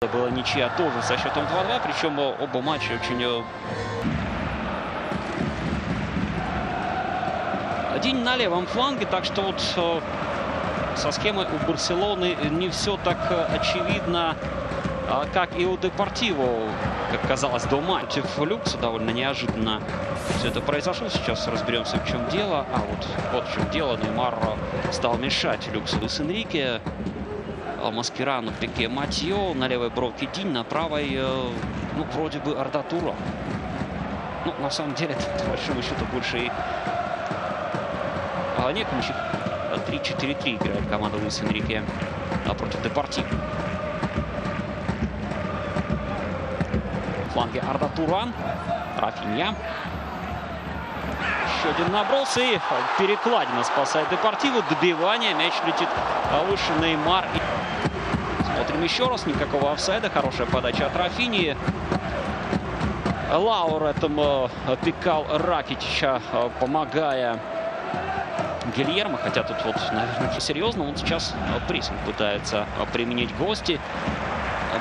Была ничья тоже со счетом 2-2, причем оба матча очень... День на левом фланге, так что вот со схемой у Барселоны не все так очевидно, как и у Депортиво, как казалось, до матча. Против Люкса довольно неожиданно все это произошло. Сейчас разберемся, в чем дело. Вот в чем дело. Неймар стал мешать Люксу с Энрике. Маскирану, Пике, Матьё. На левой бровке Динь, на правой, ну, вроде бы Арда Туран. Ну, на самом деле, это, по большому счету, больше и некому. 3-4-3 играет команда Луис Энрике против Депортиво. В фланге Арда Туран. Рафинья. Еще один наброс, и перекладина спасает Депортиво. Добивание, мяч летит выше. Неймар. Смотрим еще раз, никакого офсайда. Хорошая подача от Рафиньи. Лаур этому пикал Ракитича, помогая Гильермо. Хотя тут вот, наверное, серьезно. Он сейчас прессинг пытается применить гости.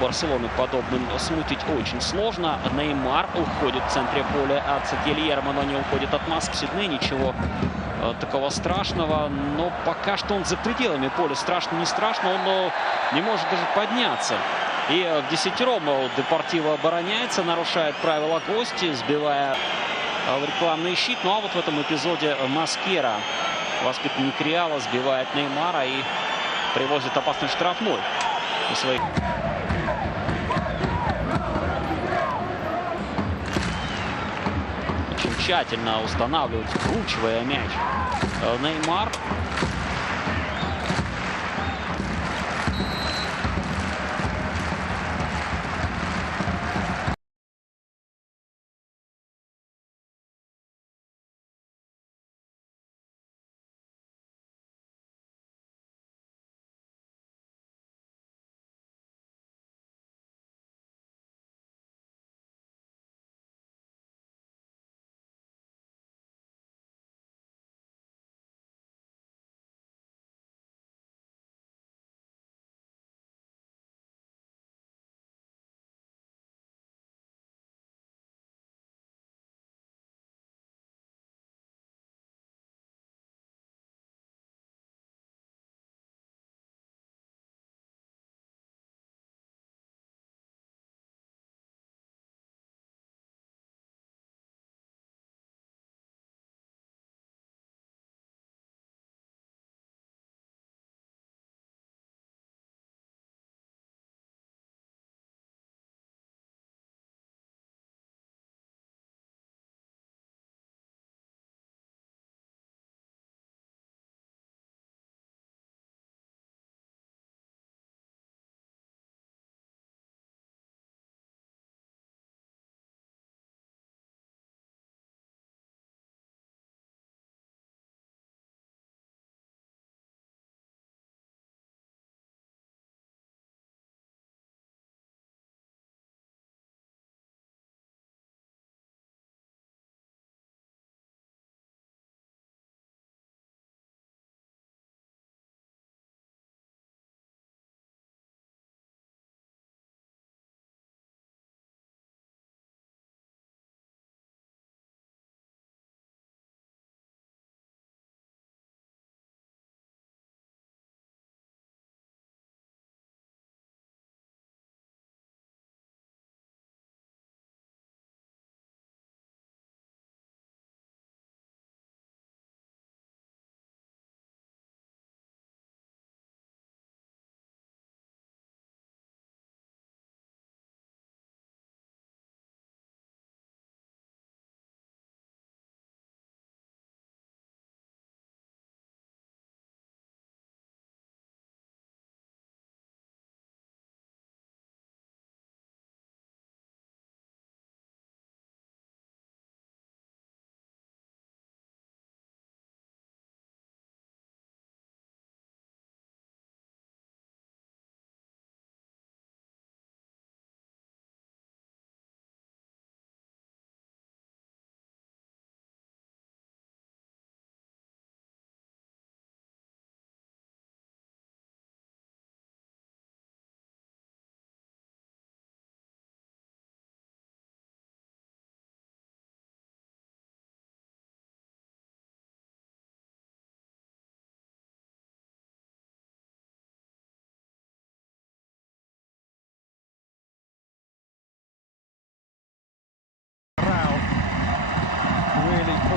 Барселоны подобным смутить очень сложно. Неймар уходит в центре поля от Гильермо, но не уходит от маски Сидней. Ничего такого страшного. Но пока что он за пределами поля. Страшно, не страшно. Он не может даже подняться. И в десятером Депортиво обороняется, нарушает правила гости, сбивая в рекламный щит. Ну а вот в этом эпизоде Маскера, воспитанник Реала, сбивает Неймара и привозит опасный штрафной у своих. Очень тщательно устанавливает, вкручивая мяч Неймар.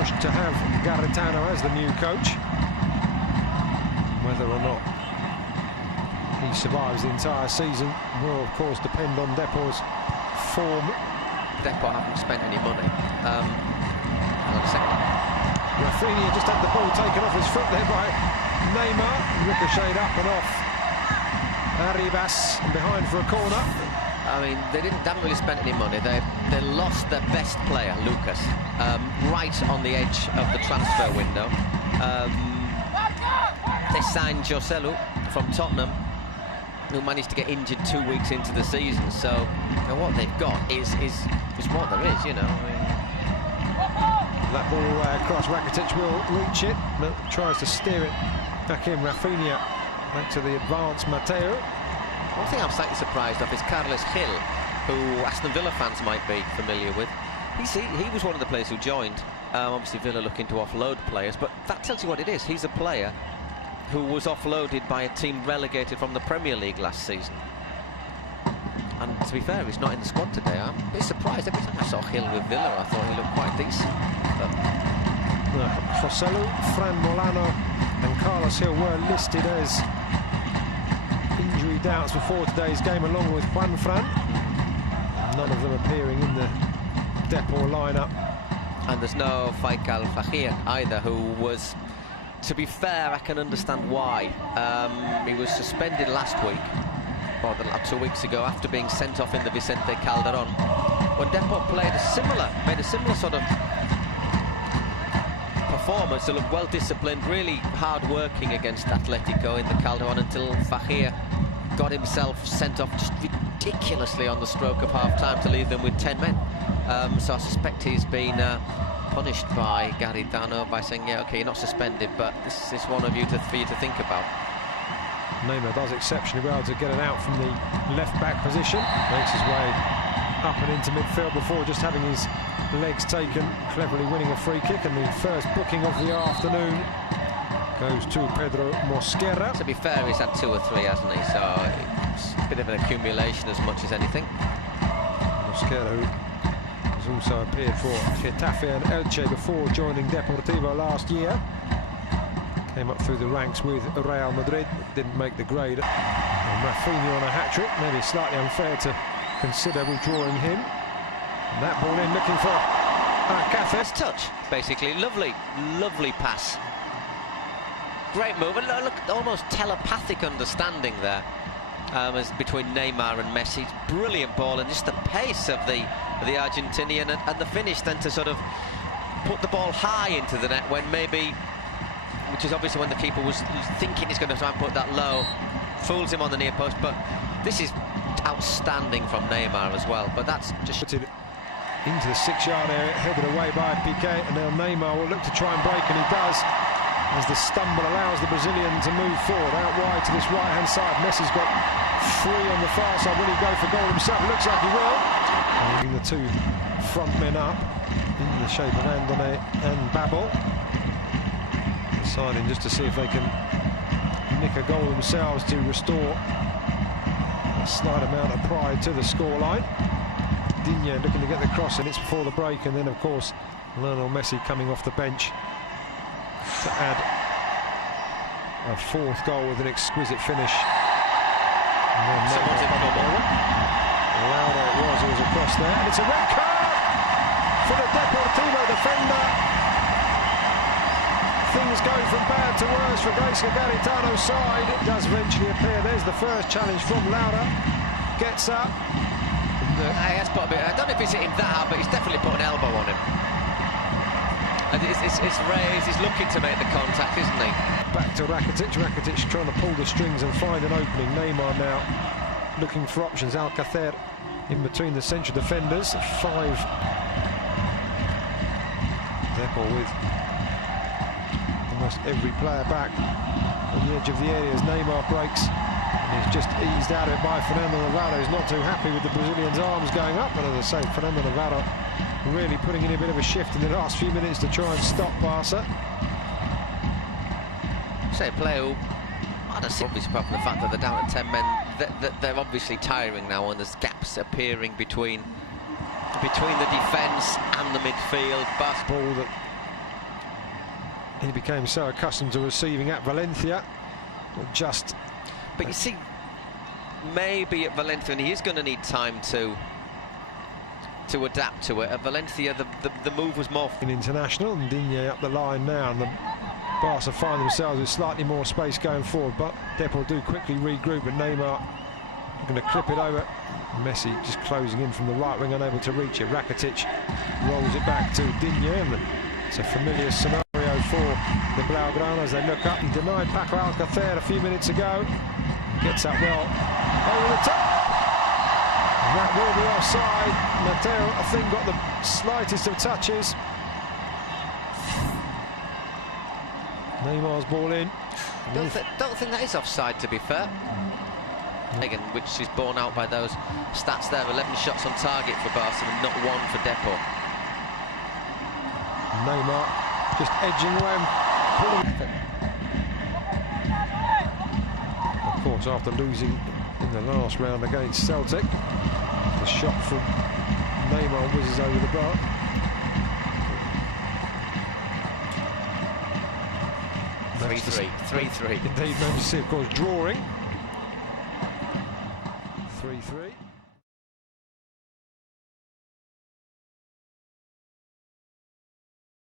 pushed to have Garitano as the new coach. Whether or not he survives the entire season will, of course, depend on Depor's form. Depor haven't spent any money. Hang on a second. Rafinha just had the ball taken off his foot there by Neymar. Ricocheted up and off. Arribas behind for a corner. I mean, they haven't really spent any money. They lost their best player, Lucas, right on the edge of the transfer window. They signed Joselu from Tottenham, who managed to get injured 2 weeks into the season. So what they've got is what there is, you know. I mean, that ball across, Rakitic will reach it, but tries to steer it back in. Rafinha back to the advanced Mateo. One thing I'm slightly surprised of is Carles Gil, who Aston Villa fans might be familiar with. He was one of the players who joined. Obviously Villa looking to offload players, but that tells you what it is. He's a player who was offloaded by a team relegated from the Premier League last season. And to be fair, he's not in the squad today. I'm a bit surprised. Every time I saw Gil with Villa, I thought he looked quite decent. But Joselu, Fran Molano and Carlos Gil were listed as injury doubts before today's game, along with Juan Fran. None of them appearing in the Depor lineup. And there's no Faikal Fahir either, who was, to be fair, I can understand why. He was suspended last week, or 2 weeks ago, after being sent off in the Vicente Calderon, when Depor made a similar sort of performance. They looked well disciplined, really hard working against Atletico in the Calderon, until Fahir got himself sent off just ridiculously on the stroke of half-time to leave them with 10 men. So I suspect he's been punished by Garitano by saying, yeah, okay, you're not suspended, but this is one of you for you to think about. Neymar does exceptionally well to get it out from the left-back position. Makes his way up and into midfield before just having his legs taken, cleverly winning a free kick. And the first booking of the afternoon goes to Pedro Mosquera. To be fair, he's had 2 or 3, hasn't he? So it's a bit of an accumulation as much as anything. Mosquera, who has also appeared for Getafe and Elche before joining Deportivo last year. Came up through the ranks with Real Madrid, didn't make the grade. And Rafinha on a hat-trick, maybe slightly unfair to consider withdrawing him. And that ball in, looking for Alcácer. Touch, basically. Lovely pass. Great move, and look, almost telepathic understanding there as between Neymar and Messi. Brilliant ball, and just the pace of the Argentinian, and the finish then to sort of put the ball high into the net when maybe, which is obviously when the keeper was thinking he's going to try and put that low, fools him on the near post. But this is outstanding from Neymar as well. But that's just into the 6-yard area, headed away by Piqué, and now Neymar will look to try and break, and he does, as the stumble allows the Brazilian to move forward out wide to this right-hand side. Messi's got 3 on the far side. Will he go for goal himself? Looks like he will. Leading the 2 front men up in the shape of Andone and Babel, deciding just to see if they can nick a goal themselves to restore a slight amount of pride to the scoreline. Digne looking to get the cross, and it's before the break, and then of course Lionel Messi coming off the bench to add a 4th goal with an exquisite finish. someone's in trouble. Louder it was across there, and it's a red card for the Deportivo defender. Things go from bad to worse for Gracia Garitano's side. It does eventually appear. There's the first challenge from Laura. Gets up. He has put a bit, I don't know if he's hit him that hard, but he's definitely put an elbow on him. And it's raised, he's looking to make the contact, isn't he? Back to Rakitic. Rakitic trying to pull the strings and find an opening. Neymar now looking for options. Alcácer in between the central defenders. 5. Depor with almost every player back on the edge of the area as Neymar breaks. And he's just eased out of it by Fernando Navarro. He's not too happy with the Brazilian's arms going up. But as I say, Fernando Navarro really putting in a bit of a shift in the last few minutes to try and stop Barca. Say a player who, I don't see, obviously apart from the fact that they're down at 10 men, they're obviously tiring now, and there's gaps appearing between the defence and the midfield. But ball that he became so accustomed to receiving at Valencia. But you see, maybe at Valencia, and he is going to need time to adapt to it. At Valencia, the move was more international, and Digne up the line now, and the Barca find themselves with slightly more space going forward, but Deportivo do quickly regroup, and Neymar going to clip it over. Messi just closing in from the right wing, unable to reach it. Rakitic rolls it back to Digne, and it's a familiar scenario for the Blaugrana as they look up. He denied Paco Alcacer a few minutes ago. Gets up well over the top. And that will be offside. Mateo, I think, got the slightest of touches. Neymar's ball in. Don't think that is offside, to be fair. Which is borne out by those stats there. 11 shots on target for Barcelona, not one for Depo. Neymar just edging away and pulling. Of course, after losing in the last round against Celtic, the shot from Neymar whizzes over the bar. 3-3. Indeed, Manchester City, of course, drawing. 3-3.